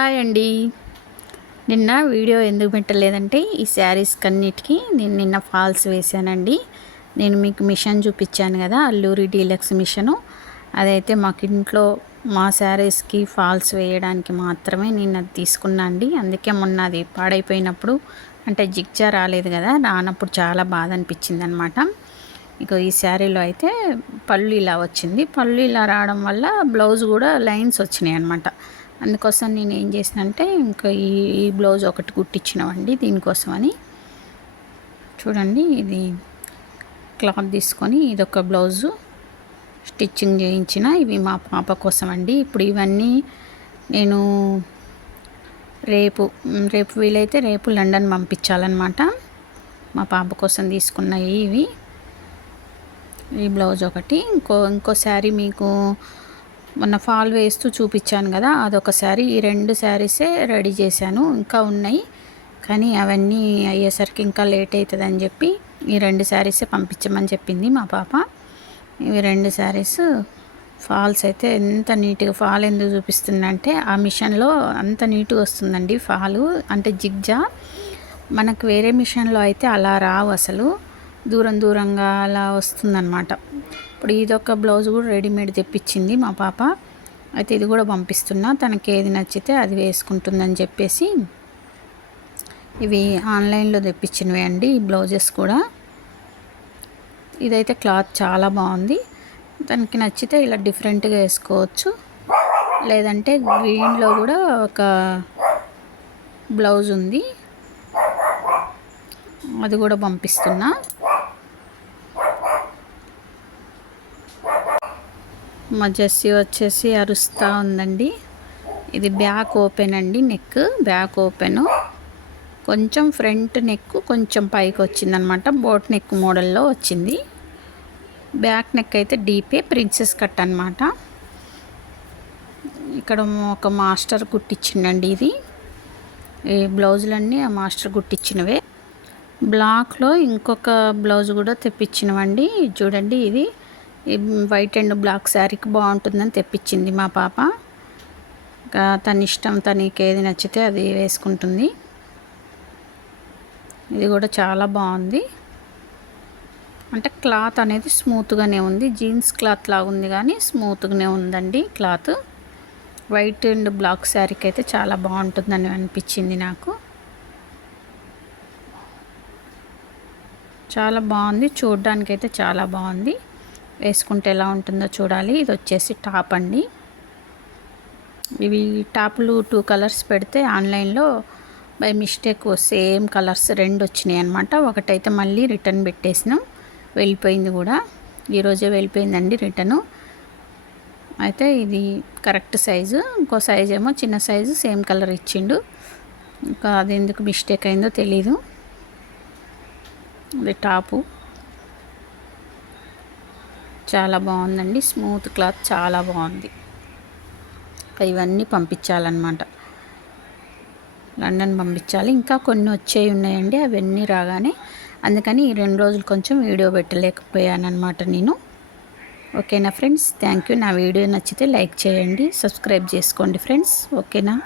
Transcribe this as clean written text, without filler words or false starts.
Hi అండి. నిన్న video ఎందుకు పెట్టలేదంటే ఈ శారీస్ కన్నిటికి నేను నిన్న ఫాల్స్ వేశానండి. నేను మీకు మిషన్ చూపించాను కదా, అల్లూరి డీలక్స్ మిషను. అదైతే మాకు ఇంట్లో మా శారీస్కి ఫాల్స్ వేయడానికి మాత్రమే నేను అది తీసుకున్నా అండి. అందుకే మొన్న అది పాడైపోయినప్పుడు అంటే జిగ్జా రాలేదు కదా, రానప్పుడు చాలా బాధ అనిపించింది అనమాట. ఇక ఈ శారీలో అయితే పళ్ళు ఇలా వచ్చింది. పళ్ళు ఇలా రావడం వల్ల బ్లౌజ్ కూడా లైన్స్ వచ్చినాయి అనమాట. అందుకోసం నేను ఏం చేసినంటే ఇంకా ఈ బ్లౌజ్ ఒకటి కుట్టించినవండి దీనికోసమని. చూడండి, ఇది క్లాత్ తీసుకొని ఇదొక బ్లౌజు స్టిచ్చింగ్ చేయించిన. ఇవి మా పాప కోసం అండి. ఇప్పుడు ఇవన్నీ నేను రేపు వీలైతే రేపు లండన్ పంపించాలన్నమాట. మా పాప కోసం తీసుకున్నాయి ఇవి. ఈ బ్లౌజ్ ఒకటి, ఇంకో శారీ మీకు మొన్న ఫాల్ వేస్తూ చూపించాను కదా, అదొక శారీ. ఈ రెండు శారీసే రెడీ చేశాను, ఇంకా ఉన్నాయి కానీ అవన్నీ అయ్యేసరికి ఇంకా లేట్ అవుతుందని చెప్పి ఈ రెండు శారీసే పంపించమని చెప్పింది మా పాప. ఇవి రెండు శారీస్ ఫాల్స్ అయితే ఎంత నీట్గా ఫాల్ ఎందుకు చూపిస్తుందంటే ఆ మిషన్లో అంత నీట్గా వస్తుందండి ఫాలు, అంటే జిగ్జా. మనకు వేరే మిషన్లో అయితే అలా రావు, అసలు దూరంగా అలా వస్తుందన్నమాట. ఇప్పుడు ఇదొక బ్లౌజ్ కూడా రెడీమేడ్ తెప్పించింది మా పాప. అయితే ఇది కూడా పంపిస్తున్నా, తనకి ఏది నచ్చితే అది వేసుకుంటుందని చెప్పేసి. ఇవి ఆన్లైన్లో తెప్పించినవి అండి ఈ బ్లౌజెస్ కూడా. ఇదైతే క్లాత్ చాలా బాగుంది. తనకి నచ్చితే ఇలా డిఫరెంట్గా వేసుకోవచ్చు, లేదంటే గ్రీన్లో కూడా ఒక బ్లౌజ్ ఉంది, అది కూడా పంపిస్తున్నా. మా జెస్సీ వచ్చేసి అరుస్తూ ఉందండి. ఇది బ్యాక్ ఓపెన్ అండి, నెక్ బ్యాక్ ఓపెను. కొంచెం ఫ్రంట్ నెక్ కొంచెం పైకి వచ్చిందనమాట, బోట్ నెక్ మోడల్లో వచ్చింది. బ్యాక్ నెక్ అయితే డీపే ప్రిన్సెస్ కట్ అనమాట. ఇక్కడ ఒక మాస్టర్ కుట్టించిండండి ఇది. ఈ బ్లౌజులన్నీ ఆ మాస్టర్ కుట్టించినవే. బ్లాక్లో ఇంకొక బ్లౌజ్ కూడా తెప్పించినవండి. చూడండి, ఇది వైట్ అండ్ బ్లాక్ శారీకి బాగుంటుందని తెప్పించింది మా పాప. తన ఇష్టం, తనకి ఏది నచ్చితే అది వేసుకుంటుంది. ఇది కూడా చాలా బాగుంది, అంటే క్లాత్ అనేది స్మూత్గానే ఉంది. జీన్స్ క్లాత్ లాగా ఉంది కానీ స్మూత్గానే ఉందండి క్లాత్. వైట్ అండ్ బ్లాక్ శారీకి అయితే చాలా బాగుంటుందని అనిపించింది నాకు. చాలా బాగుంది, చూడడానికి అయితే చాలా బాగుంది. వేసుకుంటే ఎలా ఉంటుందో చూడాలి. ఇది వచ్చేసి టాప్ అండి. ఇవి టాప్లు 2 కలర్స్ పెడితే ఆన్లైన్లో బై మిస్టేక్ సేమ్ కలర్స్ 2 వచ్చినాయి అనమాట. ఒకటైతే మళ్ళీ రిటర్న్ పెట్టేసినాం, వెళ్ళిపోయింది కూడా. ఈరోజే వెళ్ళిపోయిందండి రిటర్ను. అయితే ఇది కరెక్ట్ సైజు, ఇంకో సైజ్ ఏమో చిన్న సైజు సేమ్ కలర్ ఇచ్చిండు. ఇంకా అది ఎందుకు మిస్టేక్ అయిందో తెలీదు. ఇది టాపు చాలా బాగుందండి, స్మూత్ క్లాత్ చాలా బాగుంది. ఇవన్నీ పంపించాలన్నమాట, లండన్ పంపించాలి. ఇంకా కొన్ని వచ్చేవి ఉన్నాయండి, అవన్నీ రాగానే. అందుకని ఈ 2 రోజులు కొంచెం వీడియో పెట్టలేకపోయాను అనమాట నేను. ఓకేనా ఫ్రెండ్స్, థ్యాంక్ యూ. నా వీడియో నచ్చితే లైక్ చేయండి, సబ్స్క్రైబ్ చేసుకోండి ఫ్రెండ్స్. ఓకేనా.